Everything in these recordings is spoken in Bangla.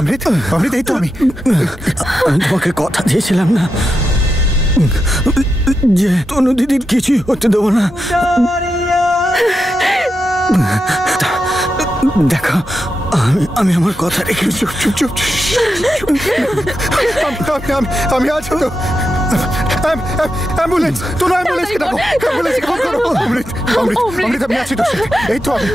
অমৃত, অমৃত, এই তো আমি তোমাকে কথা দিয়েছিলাম না যে তনু দিদির কিছুই হতে দেবো না। দেখো আমি আমার কথা রেখে চুপ চুপ চুপ। আমি আছি তো। অ্যাম্বুলেন্স, তোর অ্যাম্বুলেন্সকে ডাকো, অ্যাম্বুলেন্সকে ফোন করো। অমৃত, অমৃত, অমৃত, আমি আছি তোর সাথে। এই তো আমি।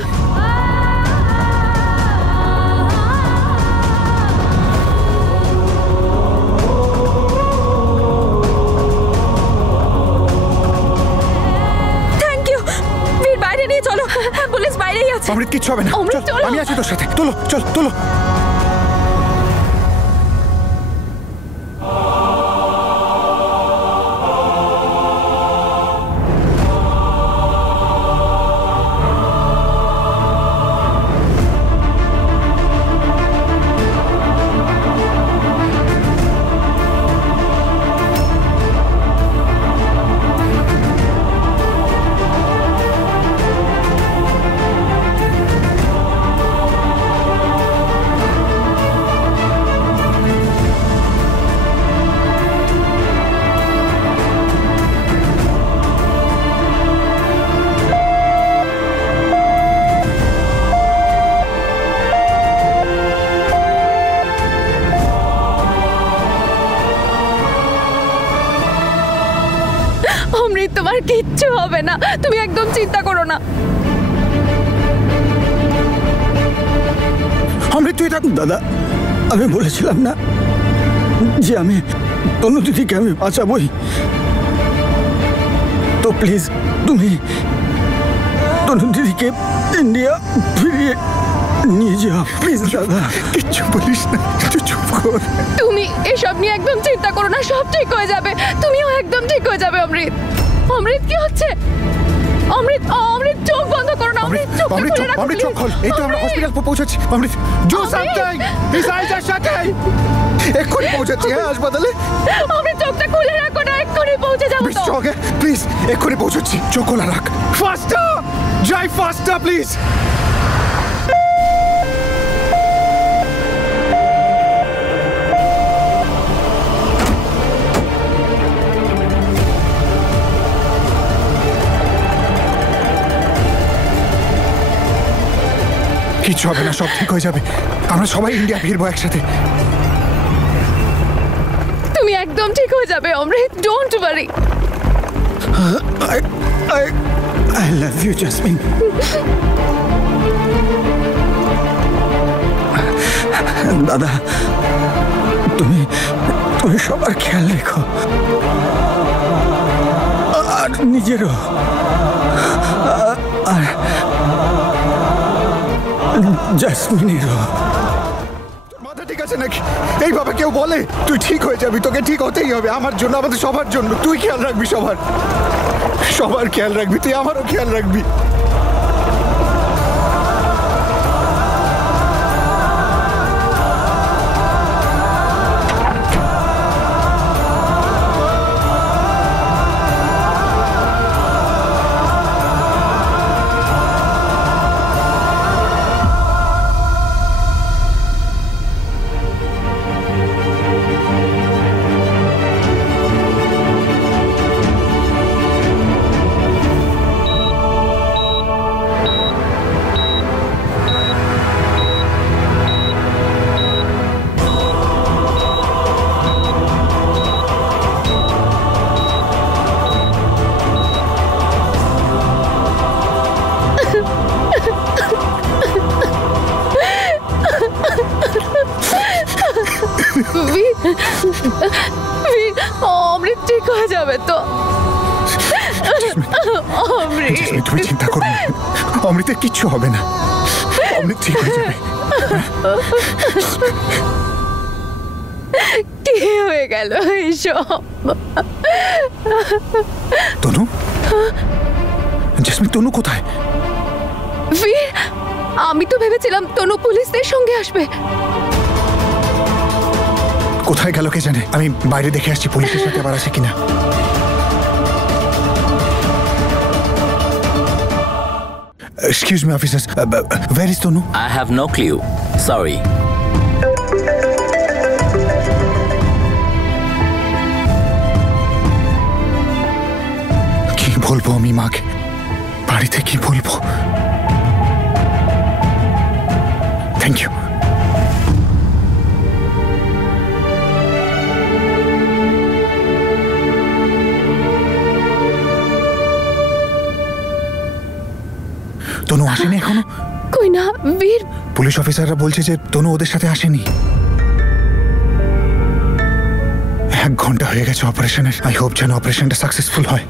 অমৃত, কিচ্ছু হবে না, আমি আছি তোর সাথে। তোলো, চল, তোলো। তোমার কিচ্ছু হবে না, তুমি একদম চিন্তা করো না। অমৃত, তুই থাক। দাদা, আমি বলেছিলাম না যে আমি তনু দিদিকে আমি বাঁচাবই। তো প্লিজ তুমি তনু দিদিকে ইন্ডিয়া ফিরিয়ে নিয়ে যাও প্লিজ। দাদা, কিচ্ছু বলিস না, চুপ কর। তুমি এসব নিয়ে একদম চিন্তা করো না, সব ঠিক হয়ে যাবে। তুমিও একদম ঠিক হয়ে যাবে। অমৃত, অমৃত, কি হচ্ছে? অমৃত, অমৃত, চোখ বন্ধ করো না। অমৃত, অমৃত, চোখ খোল। এই তো আমরা হসপিটাল পৌঁছাচ্ছি। Amrit, do something, his eyes are shutting. এক্ষুনি পৌঁছাচ্ছি। হ্যাঁ, হাসপাতালে। অমৃত, চোখটা খুলে রাখো না, এক্ষুনি পৌঁছে যাবো তো। প্লিজ, এক্ষুনি পৌঁছাচ্ছি। চোখ খোলা রাখ। ফাস্টার, ড্রাইভ ফাস্টার প্লিজ। কিচ্ছু হবে না, সব ঠিক হয়ে যাবে। আমরা সবাই ইন্ডিয়া ফিরবো একসাথে। তুমি একদম ঠিক হয়ে যাবে Amrit, don't worry. I love you, Jasmine. দাদা, তুমি সবার খেয়াল রেখো, আর নিজেরও। আর জাসমিনেরও। মাথা ঠিক আছে নাকি? এইভাবে কেউ বলে তুই ঠিক হয়ে যাবি? তোকে ঠিক হতেই হবে, আমার জন্য, আমাদের সবার জন্য। তুই খেয়াল রাখবি সবার খেয়াল রাখবি, তুই আমারও খেয়াল রাখবি। অমৃত ঠিক হয়ে যাবে তো? অমৃত, তুমি চিন্তা করো না, অমৃতের কিচ্ছু হবে না। অমৃত ঠিক হয়ে যাবে। কি হয়ে গেল এইসব? তনু, জেসমিন, তনু কোথায়? আমি তো ভেবেছিলাম তনু পুলিশদের সঙ্গে আসবে। কোথায় গেল কে জানে। আমি বাইরে দেখে আসছি পুলিশের সাথে আবার আছে কিনা। Excuse me, officers. Where is Tonu? I have no clue. Sorry. বলবো আমি মাকে? বাড়িতে কি বলবো? Thank you. তনু আসেনি এখনো? কই না বীর। পুলিশ অফিসাররা বলছে যে তনু ওদের সাথে আসেনি। 1 ঘন্টা হয়ে গেছে অপারেশনের। আই হোপ যেন অপারেশনটা সাকসেসফুল হয়।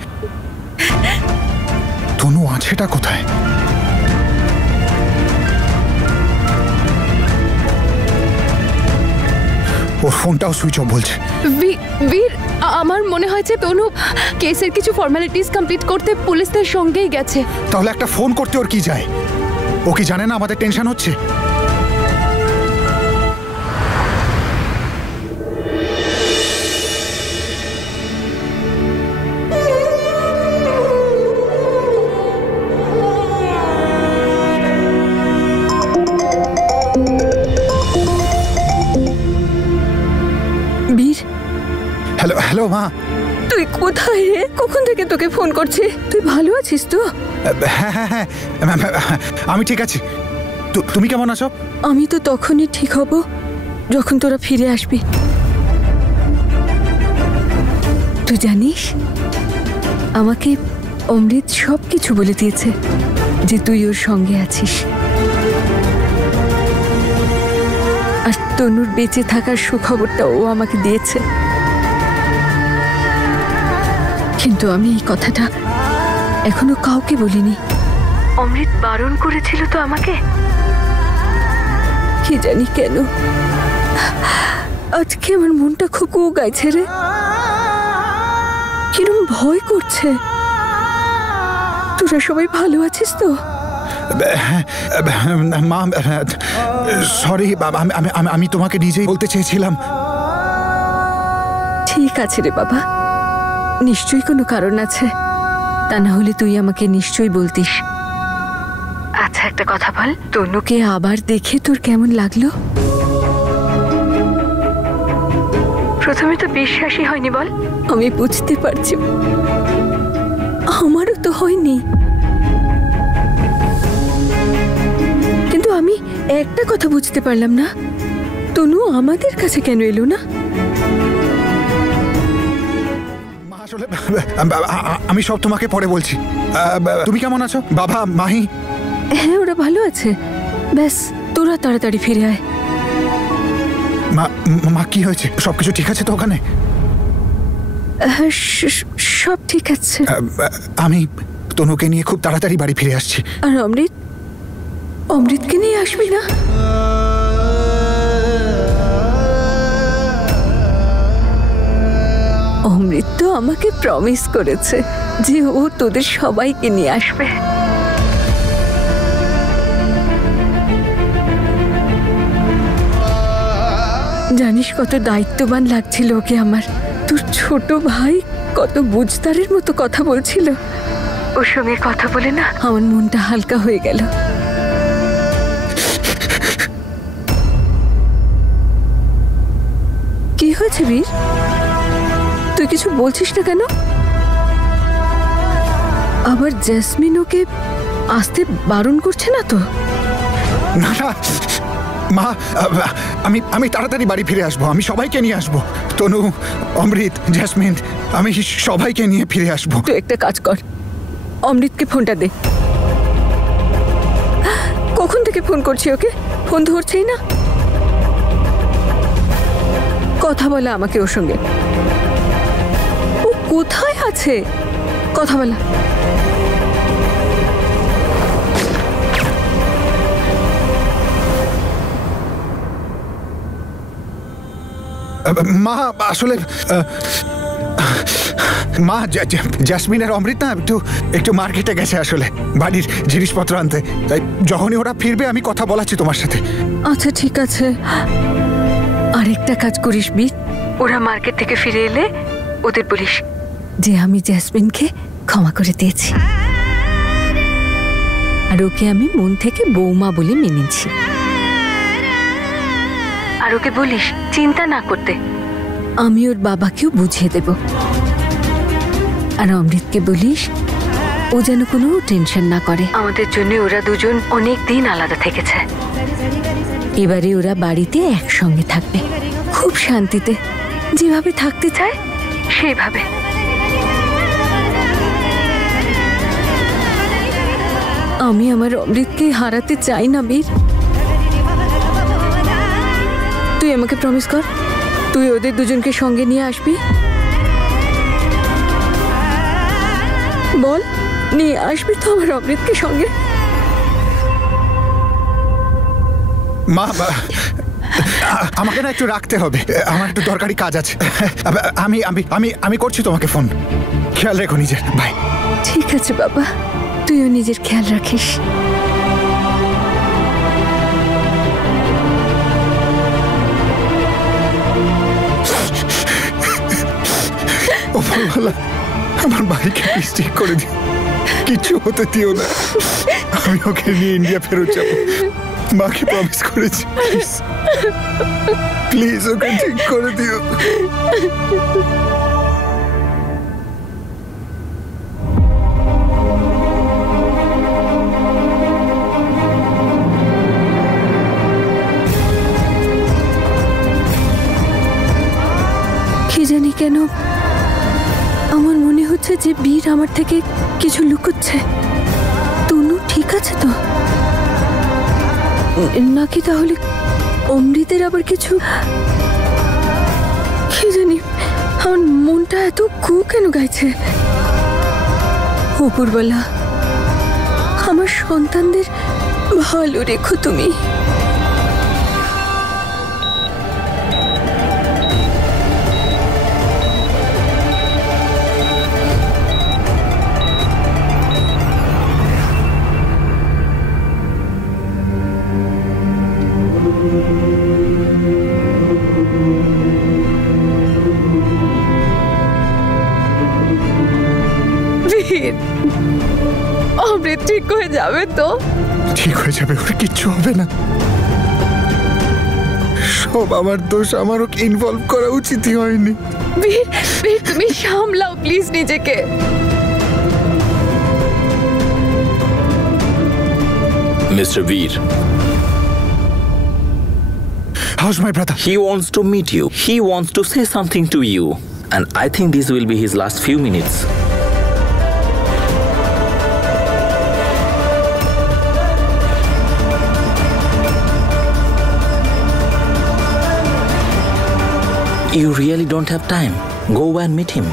তনু আছেটা কোথায়? ওর ফোনটাও সুইচ অফ বলছে। বীর, আমার মনে হয় যে তনু কেসের কিছু ফর্মালিটিস কমপ্লিট করতে পুলিশদের সঙ্গেই গেছে। তাহলে একটা ফোন করতে ওর কি যায়? ও কি জানে না আমাদের টেনশন হচ্ছে? বীর, হ্যালো হ্যালো মা। তুই কোথায় রে? কখন থেকে তোকে ফোন করছি। তুই ভালো আছিস তো? হ্যাঁ হ্যাঁ হ্যাঁ, আমি ঠিক আছি। তুমি কেমন আছো? আমি তো তখনই ঠিক হব যখন তোরা ফিরে আসবি। তুই জানিস আমাকে অমৃত সব কিছু বলে দিয়েছে, যে তুই ওর সঙ্গে আছিস। আর তনুর বেঁচে থাকার সুখবরটা ও আমাকে দিয়েছে। কিন্তু আমি এই কথাটা এখনো কাউকে বলিনি। অমৃত বারণ করেছিল তো আমাকে। কি জানি কেন আজকে আমার মনটা খুব গাইছে রে। কিরম ভয় করছে। তোরা সবাই ভালো আছিস তো? মা সরি, আমি তোমাকে নিজেই বলতে চেয়েছিলাম। ঠিক আছে রে বাবা, নিশ্চয়ই কোনো কারণ আছে। তা না হলে তুই আমাকে নিশ্চয়ই বলতিস। আচ্ছা একটা কথা বল, তনুকে আবার দেখে তোর কেমন লাগলো? প্রথমে তো বিশ্বাসই হয়নি বল। আমি বুঝতে পারছি, আমারও তো হয়নি। কিন্তু আমি একটা কথা বুঝতে পারলাম না, তনু আমাদের কাছে কেন এলো না? আসলে আমি সব তোমাকে পরে বলছি। তুমি কেমন আছো? বাবা, মাহি? হ্যাঁ, ওরা ভালো আছে। ব্যাস তোরা তাড়াতাড়ি ফিরে আয়। মা কি হয়েছে? সবকিছু ঠিক আছে তো ওখানে? সব ঠিক আছে। আমি তনুকে নিয়ে খুব তাড়াতাড়ি বাড়ি ফিরে আসছি। আর অমৃতকে নিয়ে আসবি না? অমৃত তো আমাকে প্রমিস করেছে যে ও তোদের সবাইকে নিয়ে আসবে। জানিস কত দায়িত্ববান লাগছিল ওকে আমার। তোর ছোট ভাই কত বুঝদারের মতো কথা বলছিল। ওর সঙ্গে কথা বলে না আমার মনটা হালকা হয়ে গেল। কি হয়েছে বীর? তুই কিছু বলছিস না কেন? আবার জেসমিন ওকে আসতে বারণ করছে না তো? না না মা, আমি তাড়াতাড়ি বাড়ি ফিরে আসবো। আমি সবাইকে নিয়ে আসবো। তনু, অমৃত, জেসমিন, আমি সবাইকে নিয়ে ফিরে আসবো। তুই একটা কাজ কর, অমৃতকে ফোনটা দে। কখন থেকে ফোন করছি ওকে, ফোন ধরছেই না। কথা বলা আমাকে ওর সঙ্গে। ও কোথায় আছে? কথা বলা। মা আসলে মা, জেসমিন আর অমৃত না একটু মার্কেটে গেছে আসলে, বাড়ির জিনিসপত্র আনতে। তাই যখনই ওরা ফিরবে আমি কথা বলাচ্ছি তোমার সাথে। আচ্ছা ঠিক আছে। আরেকটা কাজ করিস বীর, ওরা মার্কেট থেকে ফিরে এলে ওদের বলিস যে আমি জেসমিনকে ক্ষমা করে দিয়েছি, আর ওকে আমি মন থেকে বৌমা বলে মেনেছি। আর ওকে বলিস চিন্তা না করতে, আমি ওর বাবাকেও বুঝিয়ে দেব। আর অমৃতকে বলিস ও যেন কোনো টেনশন না করে। আমাদের জন্য ওরা দুজন অনেক দিন আলাদা থেকেছে, এবারে ওরা বাড়িতে একসঙ্গে থাকবে, খুব শান্তিতে, যেভাবে থাকতে চায় সেইভাবে। আমি আমার অমৃতকে হারাতে চাই না বীর। তুই আমাকে প্রমিস কর, তুই ওদের দুজনকে সঙ্গে নিয়ে আসবি। বল, নিয়ে আসবি তো আমার অমৃতকে সঙ্গে? মা, আমাকে না একটু রাখতে হবে, আমার একটু দরকারি কাজ আছে। আমি আমি আমি আমি করছি তোমাকে ফোন। খেয়াল রেখো নিজের। বাই। ঠিক আছে বাবা, তুইও নিজের খেয়াল রাখিস। ওপরওয়ালা আমার ভাইকে প্লিজ ঠিক করে দিও, কিছু হতে দিও না। আমি ওকে নিয়ে ইন্ডিয়া ফেরত যাব, মাকে প্রমিস করেছি। প্লিজ ওকে ঠিক করে দিও। কি জানি কেন আমার মনে হচ্ছে যে বীর আমার থেকে কিছু লুকোচ্ছে। তনু ঠিক আছে তো নাকি তাহলে অমৃতের আবার কিছু? কি জানি, আমার মনটা এত কু কেন গাইছে। উপরওয়ালা, আমার সন্তানদের ভালো রেখো তুমি। অমৃত ঠিক হয়ে যাবে তো? ঠিক হয়ে যাবে, ওর কিচ্ছু হবে না। সব আমার দোষ, আমার ওকে ইনভলভ করা উচিতই হয়নি। বীর, বীর তুমি সামলাও প্লিজ নিজেকে। Mr. Veer, How's my brother? he wants to meet you. He wants to say something to you. And I think this will be his last few minutes. You really don't have time. Go and meet him.